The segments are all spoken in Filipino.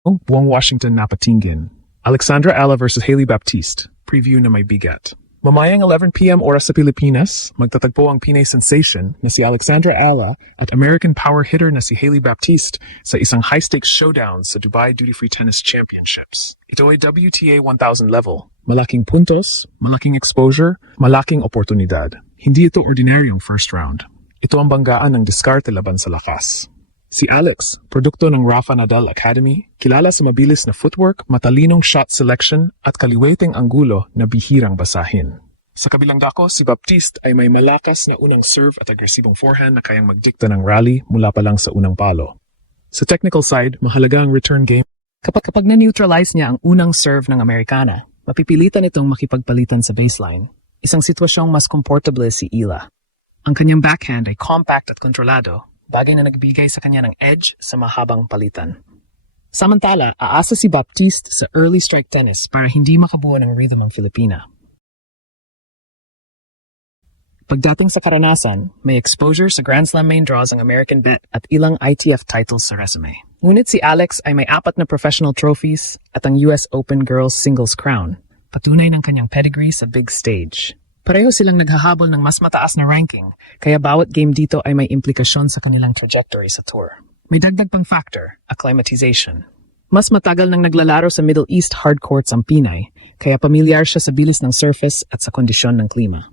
Buong Washington napatingin. Alexandra Ala versus Hailey Baptiste. Preview na may bigat. Mamayang 11 p.m. oras sa Pilipinas, magtatagpo ang Pinay sensation na si Alexandra Ala at American power hitter na si Hailey Baptiste sa isang high-stakes showdown sa Dubai Duty-Free Tennis Championships. Ito ay WTA 1000 level. Malaking puntos, malaking exposure, malaking oportunidad. Hindi ito ordinaryong first round. Ito ang banggaan ng diskarte laban sa lakas. Si Alex, produkto ng Rafa Nadal Academy, kilala sa mabilis na footwork, matalinong shot selection at kaliweteng anggulo na bihirang basahin. Sa kabilang dako, si Baptiste ay may malakas na unang serve at agresibong forehand na kayang magdikta ng rally mula pa lang sa unang palo. Sa technical side, mahalaga ang return game. Kapag na-neutralize niya ang unang serve ng Amerikana, mapipilitan itong makipagpalitan sa baseline. Isang sitwasyong mas komportable si Ila. Ang kanyang backhand ay compact at kontrolado, bagay na nagbigay sa kanya ng edge sa mahabang palitan. Samantala, aasa si Baptiste sa early strike tennis para hindi makabuo ng rhythm ang Filipina. Pagdating sa karanasan, may exposure sa Grand Slam main draws ang American bet at ilang ITF titles sa resume. Ngunit si Alex ay may 4 na professional trophies at ang US Open Girls Singles Crown, patunay ng kanyang pedigree sa big stage. Pareho silang naghahabol ng mas mataas na ranking, kaya bawat game dito ay may implikasyon sa kanilang trajectory sa tour. May dagdag pang factor, acclimatization. Mas matagal nang naglalaro sa Middle East hard courts ang Pinay, kaya pamilyar siya sa bilis ng surface at sa kondisyon ng klima.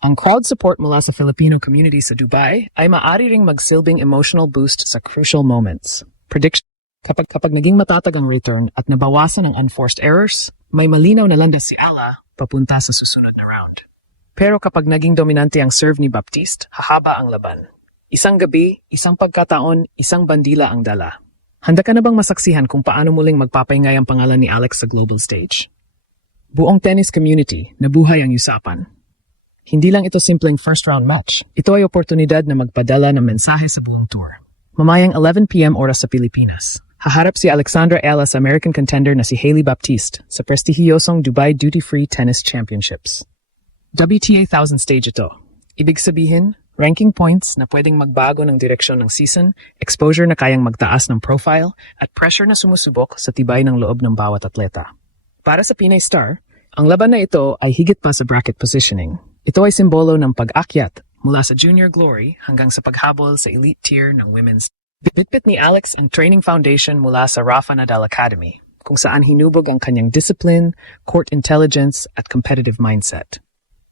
Ang crowd support mula sa Filipino community sa Dubai ay maaari ring magsilbing emotional boost sa crucial moments. Prediction: kapag naging matatag ang return at nabawasan ang unforced errors, may malinaw na landas si Ala papunta sa susunod na round. Pero kapag naging dominante ang serve ni Baptiste, hahaba ang laban. Isang gabi, isang pagkataon, isang bandila ang dala. Handa ka na bang masaksihan kung paano muling magpapaingay ang pangalan ni Alex sa global stage? Buong tennis community, nabuhay ang usapan. Hindi lang ito simpleng first-round match. Ito ay oportunidad na magpadala ng mensahe sa buong tour. Mamayang 11 p.m. oras sa Pilipinas. Haharap si Alexandra Ala sa American contender na si Hailey Baptiste sa prestihiyosong Dubai Duty-Free Tennis Championships. WTA 1000 stage ito. Ibig sabihin, ranking points na pwedeng magbago ng direksyon ng season, exposure na kayang magtaas ng profile, at pressure na sumusubok sa tibay ng loob ng bawat atleta. Para sa Pinay Star, ang laban na ito ay higit pa sa bracket positioning. Ito ay simbolo ng pag-akyat mula sa junior glory hanggang sa paghabol sa elite tier ng women's. Bitbit ni Alex ang training foundation mula sa Rafa Nadal Academy, kung saan hinubog ang kanyang discipline, court intelligence, at competitive mindset.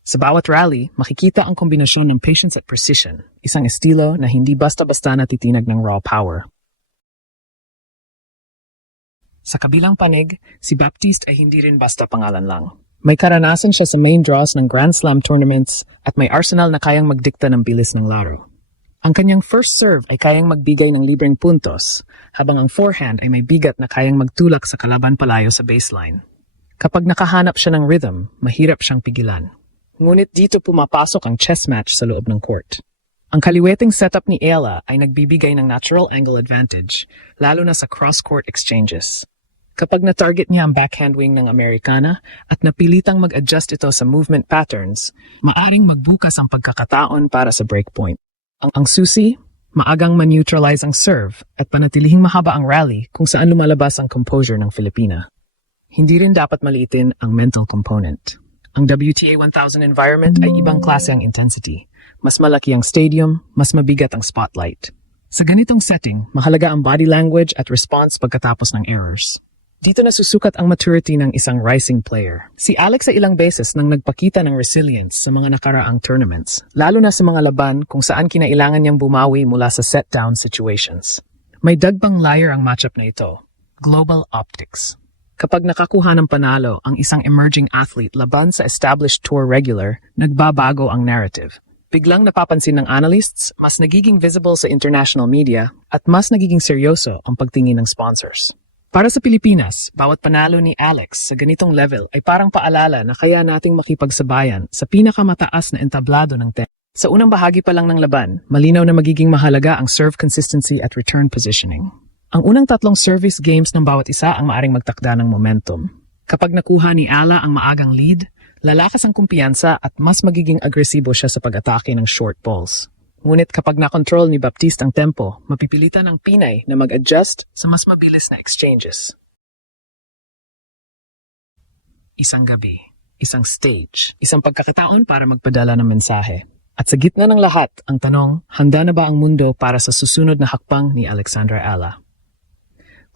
Sa bawat rally, makikita ang kombinasyon ng patience at precision, isang estilo na hindi basta-basta natitinag ng raw power. Sa kabilang panig, si Baptiste ay hindi rin basta pangalan lang. May karanasan siya sa main draws ng Grand Slam tournaments at may arsenal na kayang magdikta ng bilis ng laro. Ang kanyang first serve ay kayang magbigay ng libreng puntos, habang ang forehand ay may bigat na kayang magtulak sa kalaban palayo sa baseline. Kapag nakahanap siya ng rhythm, mahirap siyang pigilan. Ngunit dito pumapasok ang chess match sa loob ng court. Ang kaliweteng setup ni Ala ay nagbibigay ng natural angle advantage, lalo na sa cross-court exchanges. Kapag na-target niya ang backhand wing ng Amerikana at napilitang mag-adjust ito sa movement patterns, maaring magbukas ang pagkakataon para sa breakpoint. Ang susi, maagang ma-neutralize ang serve at panatilihing mahaba ang rally kung saan lumalabas ang composure ng Filipina. Hindi rin dapat maliitin ang mental component. Ang WTA 1000 environment ay ibang klase ang intensity. Mas malaki ang stadium, mas mabigat ang spotlight. Sa ganitong setting, mahalaga ang body language at response pagkatapos ng errors. Dito nasusukat ang maturity ng isang rising player. Si Alex ay ilang beses nang nagpakita ng resilience sa mga nakaraang tournaments, lalo na sa mga laban kung saan kinailangan niyang bumawi mula sa set-down situations. May dagpang layer ang matchup na ito, global optics. Kapag nakakuha ng panalo ang isang emerging athlete laban sa established tour regular, nagbabago ang narrative. Biglang napapansin ng analysts, mas nagiging visible sa international media, at mas nagiging seryoso ang pagtingin ng sponsors. Para sa Pilipinas, bawat panalo ni Alex sa ganitong level ay parang paalala na kaya nating makipagsabayan sa pinakamataas na entablado ng tennis. Sa unang bahagi pa lang ng laban, malinaw na magiging mahalaga ang serve consistency at return positioning. Ang unang 3 service games ng bawat isa ang maaring magtakda ng momentum. Kapag nakuha ni Ala ang maagang lead, lalakas ang kumpiyansa at mas magiging agresibo siya sa pag-atake ng short balls. Ngunit kapag nakontrol ni Baptiste ang tempo, mapipilitan ng Pinay na mag-adjust sa mas mabilis na exchanges. Isang gabi, isang stage, isang pagkakataon para magpadala ng mensahe. At sa gitna ng lahat, ang tanong, handa na ba ang mundo para sa susunod na hakbang ni Alexandra Ala?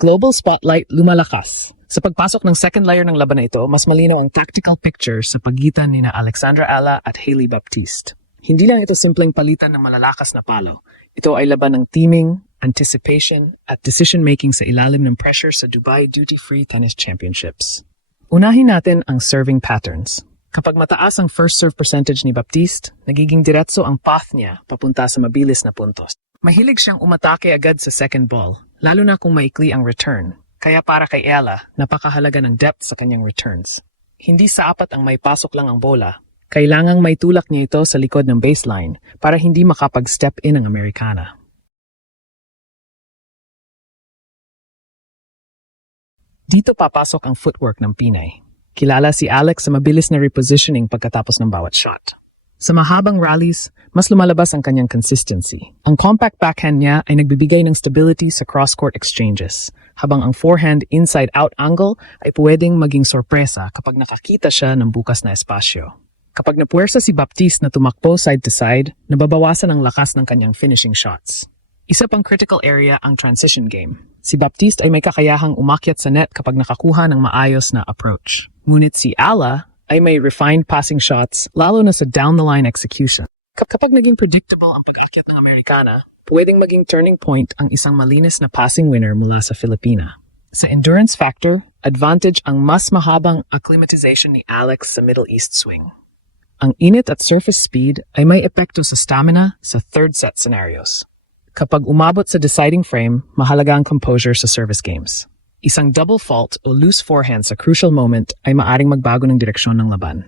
Global spotlight lumalakas. Sa pagpasok ng second layer ng laban na ito, mas malinaw ang tactical picture sa pagitan ni na Alexandra Ala at Hailey Baptiste. Hindi lang ito simpleng palitan ng malalakas na palaw. Ito ay laban ng teaming, anticipation, at decision-making sa ilalim ng pressure sa Dubai Duty-Free Tennis Championships. Unahin natin ang serving patterns. Kapag mataas ang first serve percentage ni Baptiste, nagiging diretso ang path niya papunta sa mabilis na puntos. Mahilig siyang umatake agad sa second ball, lalo na kung maikli ang return. Kaya para kay Ella, napakahalaga ng depth sa kanyang returns. Hindi sapat ang may pasok lang ang bola. Kailangang may tulak niya ito sa likod ng baseline para hindi makapag-step in ang Amerikana. Dito papasok ang footwork ng Pinay. Kilala si Alex sa mabilis na repositioning pagkatapos ng bawat shot. Sa mahabang rallies, mas lumalabas ang kanyang consistency. Ang compact backhand niya ay nagbibigay ng stability sa cross-court exchanges, habang ang forehand inside-out angle ay pwedeng maging sorpresa kapag nakakita siya ng bukas na espasyo. Kapag napuwersa si Baptiste na tumakbo side to side, nababawasan ang lakas ng kanyang finishing shots. Isa pang critical area ang transition game. Si Baptiste ay may kakayahang umakyat sa net kapag nakakuha ng maayos na approach. Ngunit si Ala ay may refined passing shots lalo na sa down-the-line execution. Kapag naging predictable ang pag-akyat ng Amerikana, pwedeng maging turning point ang isang malinis na passing winner mula sa Filipina. Sa endurance factor, advantage ang mas mahabang acclimatization ni Alex sa Middle East swing. Ang init at surface speed ay may epekto sa stamina sa third set scenarios. Kapag umabot sa deciding frame, mahalaga ang composure sa service games. Isang double fault o loose forehand sa crucial moment ay maaring magbago ng direksyon ng laban.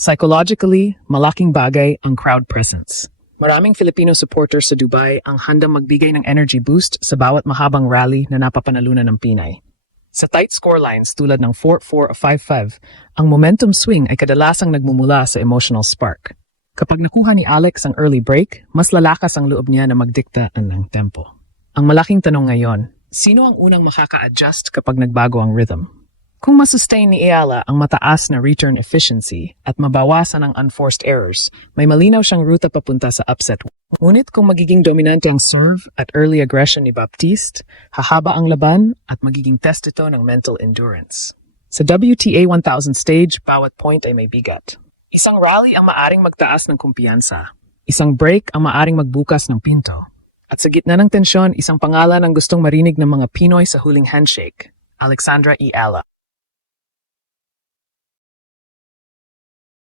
Psychologically, malaking bagay ang crowd presence. Maraming Filipino supporters sa Dubai ang handang magbigay ng energy boost sa bawat mahabang rally na napapanalunan ng Pinay. Sa tight scorelines tulad ng 4-4 o 5-5, ang momentum swing ay kadalasang nagmumula sa emotional spark. Kapag nakuha ni Alex ang early break, mas lalakas ang loob niya na magdikta ng tempo. Ang malaking tanong ngayon, sino ang unang makaka-adjust kapag nagbago ang rhythm? Kung masustain ni Ayala ang mataas na return efficiency at mabawasan ang unforced errors, may malinaw siyang ruta papunta sa upset. Ngunit kung magiging dominante ang serve at early aggression ni Baptiste, hahaba ang laban at magiging test ito ng mental endurance. Sa WTA 1000 stage, bawat point ay may bigat. Isang rally ang maaring magtaas ng kumpiyansa. Isang break ang maaring magbukas ng pinto. At sa gitna ng tensyon, isang pangalan ang gustong marinig ng mga Pinoy sa huling handshake, Alexandra E. Ala.